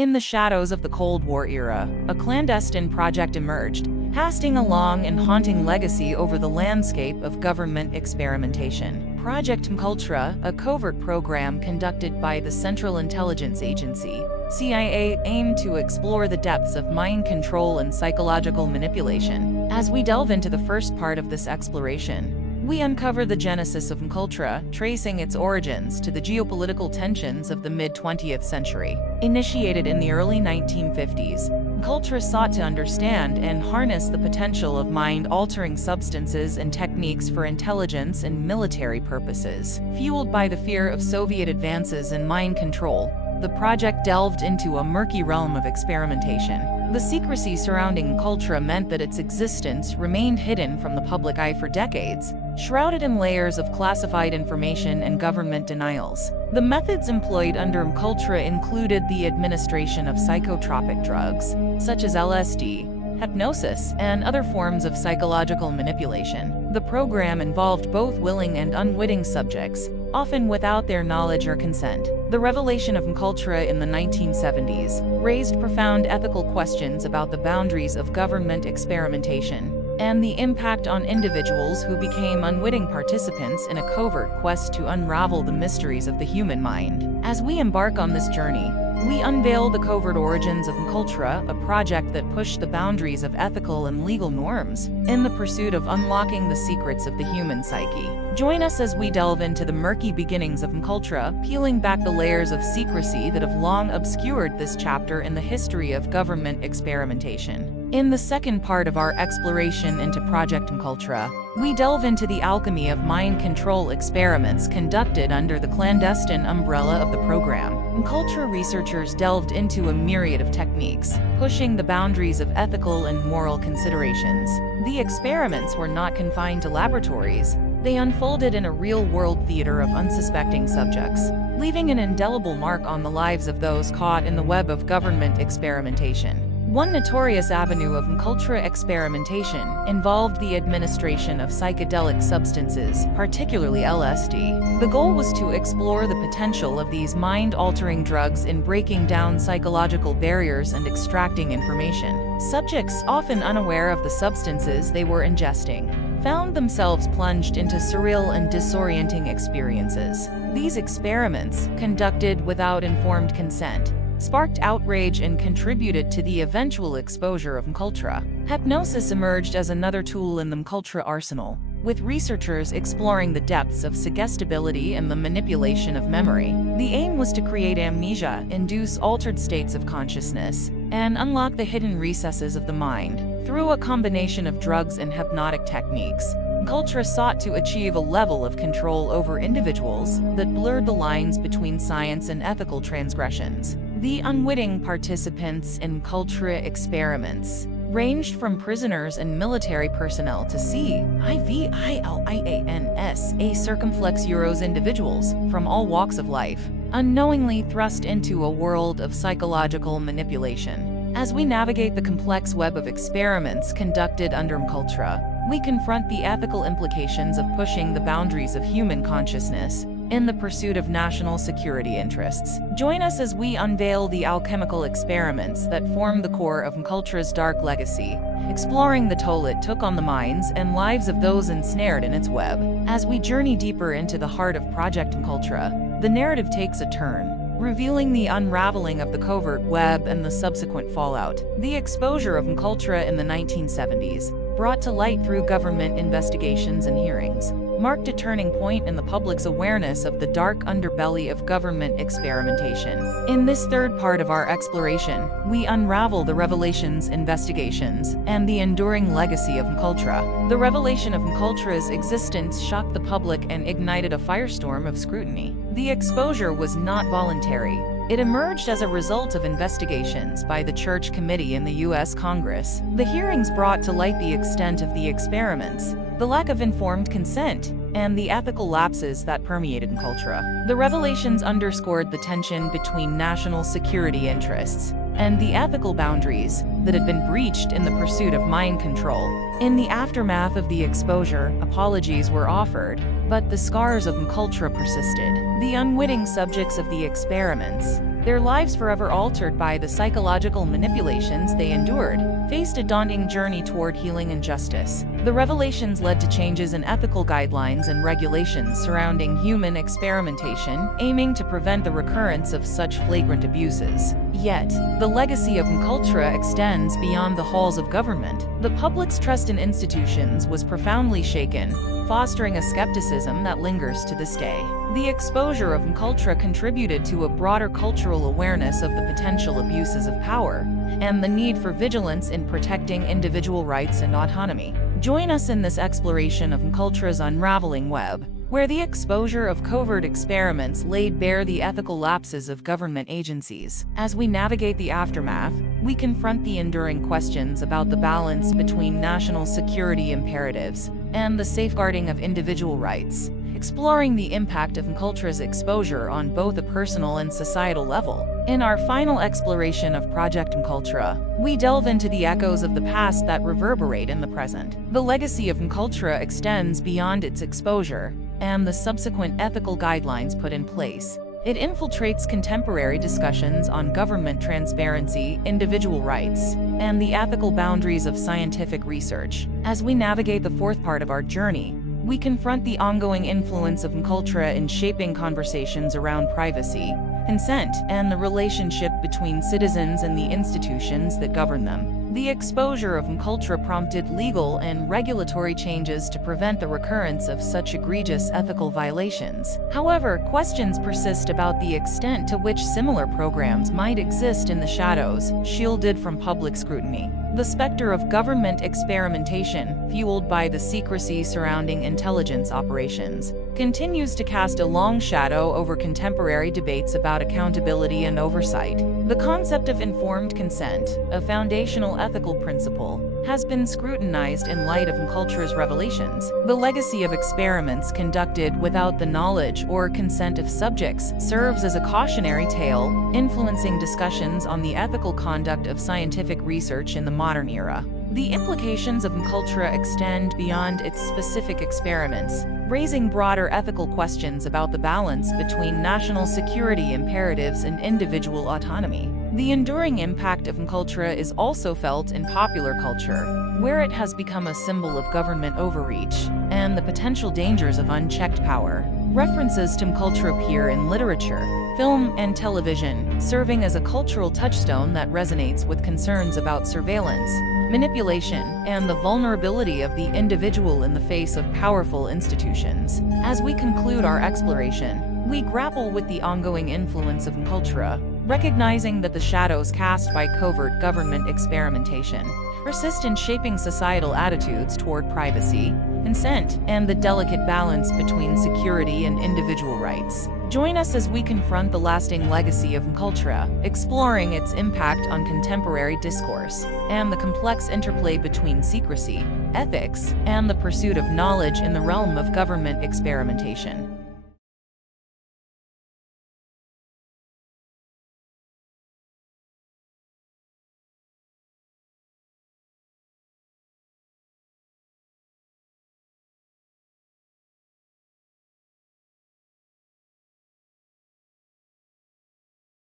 In the shadows of the Cold War era, a clandestine project emerged, casting a long and haunting legacy over the landscape of government experimentation. Project MKUltra, a covert program conducted by the Central Intelligence Agency, CIA, aimed to explore the depths of mind control and psychological manipulation. As we delve into the first part of this exploration, we uncover the genesis of MKUltra, tracing its origins to the geopolitical tensions of the mid-20th century. Initiated in the early 1950s, MKUltra sought to understand and harness the potential of mind-altering substances and techniques for intelligence and military purposes. Fueled by the fear of Soviet advances in mind control, the project delved into a murky realm of experimentation. The secrecy surrounding MKUltra meant that its existence remained hidden from the public eye for decades, shrouded in layers of classified information and government denials. The methods employed under MKUltra included the administration of psychotropic drugs, such as LSD, hypnosis, and other forms of psychological manipulation. The program involved both willing and unwitting subjects, often without their knowledge or consent. The revelation of MKUltra in the 1970s raised profound ethical questions about the boundaries of government experimentation and the impact on individuals who became unwitting participants in a covert quest to unravel the mysteries of the human mind. As we embark on this journey, we unveil the covert origins of MKUltra, a project that pushed the boundaries of ethical and legal norms in the pursuit of unlocking the secrets of the human psyche. Join us as we delve into the murky beginnings of MKUltra, peeling back the layers of secrecy that have long obscured this chapter in the history of government experimentation. In the second part of our exploration into Project MKUltra, we delve into the alchemy of mind control experiments conducted under the clandestine umbrella of the program. MKUltra researchers delved into a myriad of techniques, pushing the boundaries of ethical and moral considerations. The experiments were not confined to laboratories. They unfolded in a real-world theater of unsuspecting subjects, leaving an indelible mark on the lives of those caught in the web of government experimentation. One notorious avenue of MKUltra experimentation involved the administration of psychedelic substances, particularly LSD. The goal was to explore the potential of these mind-altering drugs in breaking down psychological barriers and extracting information. Subjects, often unaware of the substances they were ingesting, found themselves plunged into surreal and disorienting experiences. These experiments, conducted without informed consent, sparked outrage and contributed to the eventual exposure of MKUltra. Hypnosis emerged as another tool in the MKUltra arsenal, with researchers exploring the depths of suggestibility and the manipulation of memory. The aim was to create amnesia, induce altered states of consciousness, and unlock the hidden recesses of the mind. Through a combination of drugs and hypnotic techniques, MKUltra sought to achieve a level of control over individuals that blurred the lines between science and ethical transgressions. The unwitting participants in MKUltra experiments ranged from prisoners and military personnel to civilians, circumflex Euros individuals from all walks of life, unknowingly thrust into a world of psychological manipulation. As we navigate the complex web of experiments conducted under MKUltra, we confront the ethical implications of pushing the boundaries of human consciousness in the pursuit of national security interests. Join us as we unveil the alchemical experiments that form the core of MKUltra's dark legacy, exploring the toll it took on the minds and lives of those ensnared in its web. As we journey deeper into the heart of Project MKUltra, the narrative takes a turn, revealing the unraveling of the covert web and the subsequent fallout. The exposure of MKUltra in the 1970s, brought to light through government investigations and hearings, marked a turning point in the public's awareness of the dark underbelly of government experimentation. In this third part of our exploration, we unravel the revelations, investigations, and the enduring legacy of MKUltra. The revelation of MKUltra's existence shocked the public and ignited a firestorm of scrutiny. The exposure was not voluntary. It emerged as a result of investigations by the Church Committee in the U.S. Congress. The hearings brought to light the extent of the experiments, the lack of informed consent, and the ethical lapses that permeated MKUltra. The revelations underscored the tension between national security interests and the ethical boundaries that had been breached in the pursuit of mind control. In the aftermath of the exposure, apologies were offered, but the scars of MKUltra persisted. The unwitting subjects of the experiments, their lives forever altered by the psychological manipulations they endured, faced a daunting journey toward healing and justice. The revelations led to changes in ethical guidelines and regulations surrounding human experimentation, aiming to prevent the recurrence of such flagrant abuses. Yet, the legacy of MKUltra extends beyond the halls of government. The public's trust in institutions was profoundly shaken, fostering a skepticism that lingers to this day. The exposure of MKUltra contributed to a broader cultural awareness of the potential abuses of power and the need for vigilance in protecting individual rights and autonomy. Join us in this exploration of MKUltra's unraveling web, where the exposure of covert experiments laid bare the ethical lapses of government agencies. As we navigate the aftermath, we confront the enduring questions about the balance between national security imperatives and the safeguarding of individual rights, exploring the impact of MKUltra's exposure on both a personal and societal level. In our final exploration of Project MKUltra, we delve into the echoes of the past that reverberate in the present. The legacy of MKUltra extends beyond its exposure and the subsequent ethical guidelines put in place. It infiltrates contemporary discussions on government transparency, individual rights, and the ethical boundaries of scientific research. As we navigate the fourth part of our journey, we confront the ongoing influence of MKUltra in shaping conversations around privacy, consent, and the relationship between citizens and the institutions that govern them. The exposure of MKUltra prompted legal and regulatory changes to prevent the recurrence of such egregious ethical violations. However, questions persist about the extent to which similar programs might exist in the shadows, shielded from public scrutiny. The specter of government experimentation, fueled by the secrecy surrounding intelligence operations, continues to cast a long shadow over contemporary debates about accountability and oversight. The concept of informed consent, a foundational ethical principle, has been scrutinized in light of MKUltra's revelations. The legacy of experiments conducted without the knowledge or consent of subjects serves as a cautionary tale, influencing discussions on the ethical conduct of scientific research in the modern era. The implications of MKUltra extend beyond its specific experiments, raising broader ethical questions about the balance between national security imperatives and individual autonomy. The enduring impact of MKUltra is also felt in popular culture, where it has become a symbol of government overreach and the potential dangers of unchecked power. References to MKUltra appear in literature, film, and television, serving as a cultural touchstone that resonates with concerns about surveillance, manipulation, and the vulnerability of the individual in the face of powerful institutions. As we conclude our exploration, we grapple with the ongoing influence of MKUltra, recognizing that the shadows cast by covert government experimentation persist in shaping societal attitudes toward privacy, consent, and the delicate balance between security and individual rights. Join us as we confront the lasting legacy of MKUltra, exploring its impact on contemporary discourse and the complex interplay between secrecy, ethics, and the pursuit of knowledge in the realm of government experimentation.